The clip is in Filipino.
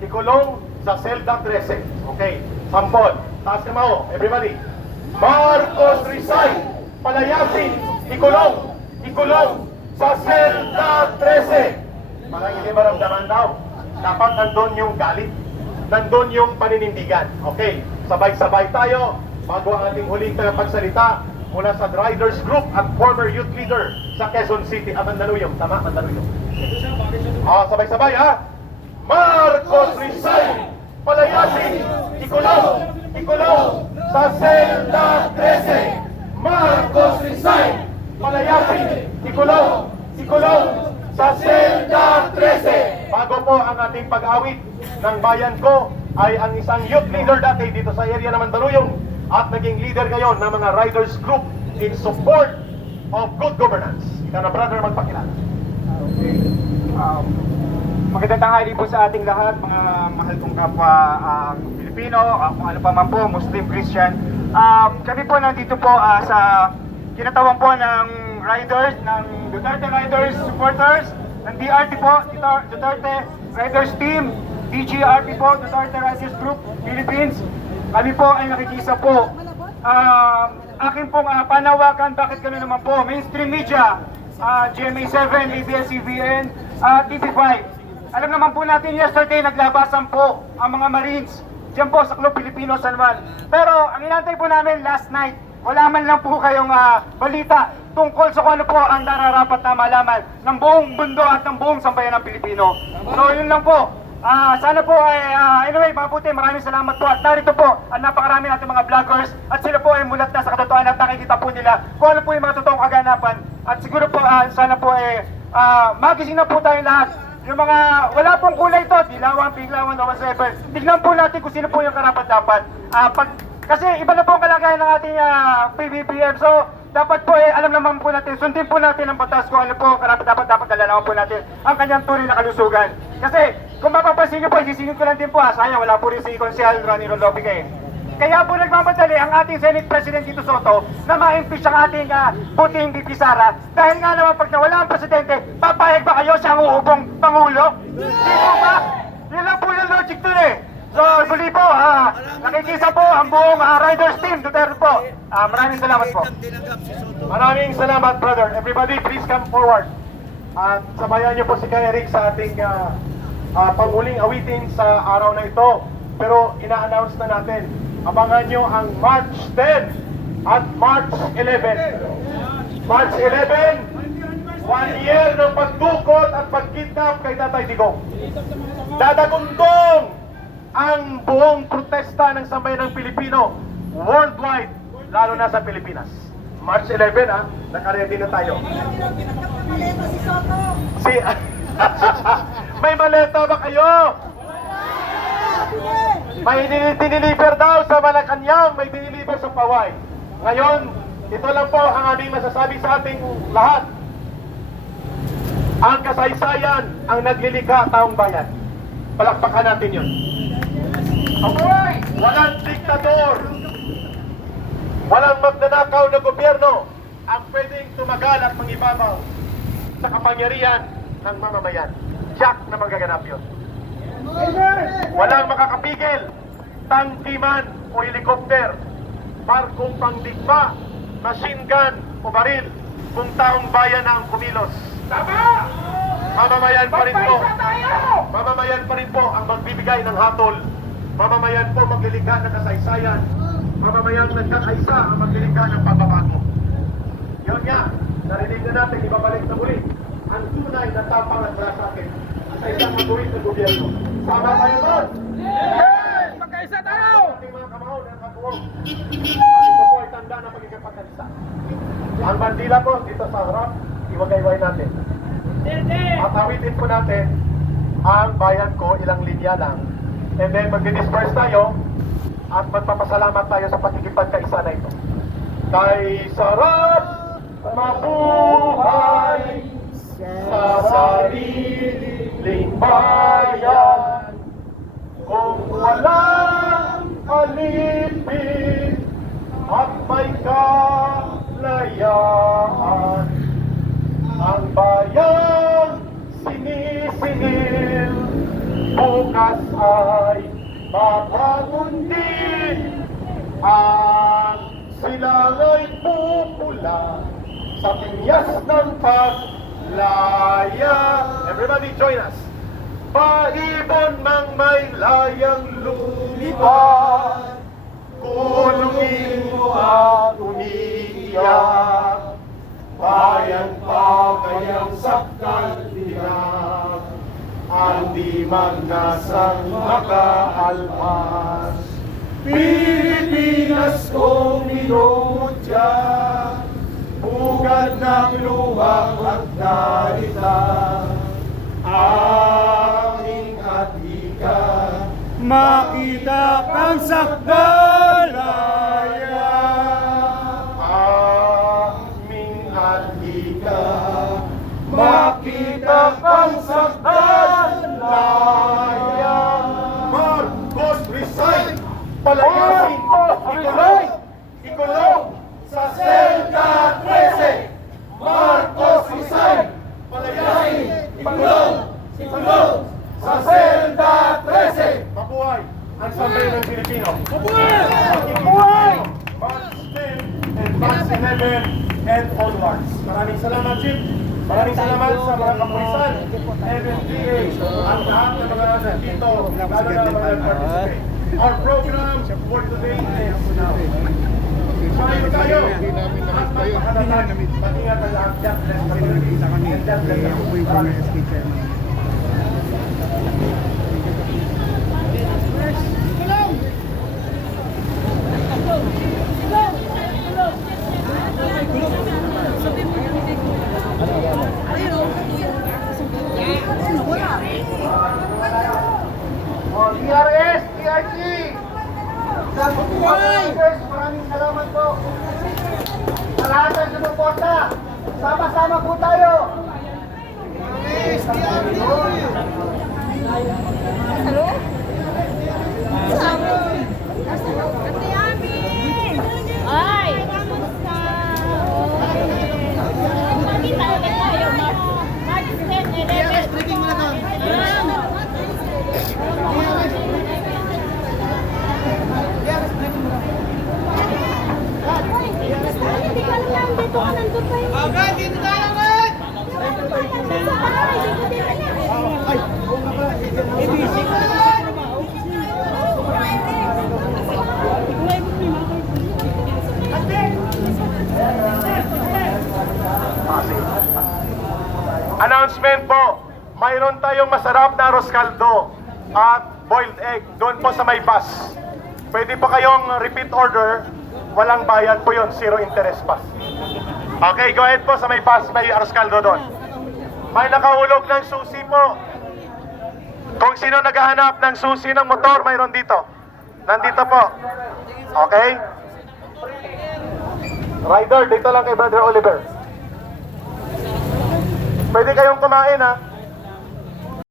ikulong sa selda 13. Okay, sampol. Taas kamao, everybody. Marcos resign, palayasin, ikulong sa selda 13. Parang hindi maramdaman daw. Dapat nandun yung galit, nandun yung paninindigan. Okay, sabay-sabay tayo bago ang ating huling tagapagsalita mula sa Riders Group at former youth leader sa Quezon City at Mandaluyong. Tama, Mandaluyong. Sabay-sabay ha. Marcos resign, palayasin, ikulong sa selda 13. Marcos resign, palayasin, ikulong sa selda 13. Bago po ang ating pag-awit ng bayan ko ay ang isang youth leader dati dito sa area ng Mandaluyong at naging leader ngayon ng mga Riders Group in support of good governance. Ikaw na brother, magpakilala. Okay. Magandang tanghali po sa ating lahat, mga mahal kong kapwa Pilipino, kung ano pa man po, Muslim, Christian. Kami po nandito po sa kinatawan po ng Riders, ng Duterte Riders supporters, ng DRT po, Duterte Riders Team, DGRP po, Duterte Riders Group, Philippines. Kami po ay nakikisa po. Akin pong panawagan, bakit kami naman po, mainstream media, GMA7, ABS-CBN, TV5. Alam naman po natin yesterday naglabasan po ang mga Marines diyan po sa Club Pilipino San Juan. Pero ang inantay po namin last night, wala man lang po kayong balita tungkol sa kung ano po ang nararapat na malaman ng buong mundo at ng buong sambayan ng Pilipino. So yun lang po. Sana po ay anyway, mabuti, maraming salamat po. At narito po ang napakarami natin mga vloggers at sila po ay mulat na sa katotohanan at nakikita po nila kung ano po yung mga totoong kaganapan. At siguro po sana po ay magising na po tayong lahat. Yung mga wala pong kulay to, dilawan, piglawan, o whatever. Tignan po natin kung sino po yung karapat-dapat. Kasi iba na po ang kalagayan ng ating PBBM. So, dapat po alam naman po natin, sundin po natin ang batas kung ano po karapat-dapat, dapat nalalaman po natin ang kanyang tunay na kalusugan. Kasi, kung mapapansin nyo po, isisingin ko lang din po sayang, wala po rin si Konsehal Ronnie Rolopica eh. Kaya po nagmamadali ang ating Senate President Tito Soto na ma-impeach ang ating puting BP Sara. Dahil nga naman pag nawala ang Presidente, papayag ba kayo siyang uupong Pangulo? Di po ba? Yun lang po yung logic dun eh. So, muli po, nakikisa po ang buong Riders Team, Duterte po. Maraming salamat po. Maraming salamat, brother. Everybody, please come forward. At sabayan niyo po si Kay Eric sa ating panghuling awitin sa araw na ito. Pero ina-announce na natin, abangan nyo ang March 10 at March 11. March 11, 1 year ng pagdukot at pagkidnap kay Tatay Digong. Dadagundong ang buong protesta ng sambayan ng Pilipino worldwide, lalo na sa Pilipinas. March 11 nakaredy na tayo. May maleta ba kayo? May diniliver daw sa Malacanang, may diniliver sa Paway. Ngayon, ito lang po ang aming masasabi sa ating lahat. Ang kasaysayan ang naglilikha taong bayan. Palakpakan natin yun. Okay. Walang diktador, walang magnanakaw na gobyerno ang pwedeng tumagal at mangibabaw sa kapangyarihan ng mamamayan. Jack na magaganap yun. Walang makakapigil, tangki man o helikopter, barkong pangdigma, machine gun o baril, kung taong bayan na ang kumilos. Tama! Mamamayan pa rin po. Mamamayan pa rin po ang magbibigay ng hatol. Mamamayan po maglilikha ng kasaysayan. Mamamayan nagkakaisa ang maglilikha ng pagbabago. Yun nga, narinig na natin, ibabalik na muli ang tunay na tapang at malasakit sa isang matuwid na gobyerno. Sama tayo doon! Yes! Magkaisa tayo! Ating mga kamahon at kabuong. Ito po ay tanda ng pagiging pagkanisa. Ang bandila po dito sa harap, iwagayway natin. At awitin po natin ang bayan ko, ilang linya lang. And then magdi-disperse tayo at magpapasalamat tayo sa pagkikipagkaisa na ito. Kay sarap mabuhay sa sariling bayan, kung walang alipin at may kalayaan, ang bayan sinisingil, bukas ay mabangon din at sila'y pupula sa pinyas ng paglaya. Everybody join us. Paibon mang may layang lumipad, kulungin mo at umiiyak. Bayan pa kayang saktan tinag, ang di man nasang makaalpas. Pilipinas kong minumutya, bugad ng luha at narita, aming atika, Makita kang sakdalaya. aming atika, makita kang sakdalaya. Marcos resign! Palayasin! Ikulong sa selda 13! Marcos resign! Palayasin! Ikulong sa selda 13! Mabuhay ang sambayan ng Pilipino! Mabuhay! March 10 and March 11 and onwards. Maraming salamat, Chief. Maraming salamat sa mga kapulisan, MMDA, ang lahat ng mga dito, lalo na mga nag-participate. Our program for today is now. Mayo tayo at magpakatatag. Mag-ingat ang lahat. God bless the Philippines. And God bless the Philippines. DRS, DRG! Maraming salamat po. Sa lahat ng sumuporta, sama-sama po tayo. Hello? Ate Ami! Ay! Kamusta? Magkita ulit tayo. March 10, 11. Hindi ka lang dito ka nandun pa yun. Agad, dito tayo agad! Announcement po, mayroon tayong masarap na arroz caldo at boiled egg doon po sa may bus. Pwede po kayong repeat order, walang bayad po yun, zero interest pa. Okay, go ahead po sa may bus, may arroz caldo doon. May nakahulog ng susi po. Kung sino naghahanap ng susi ng motor, mayroon dito. Nandito po. Okay? Rider, dito lang kay Brother Oliver. Pwede kayong kumain ha.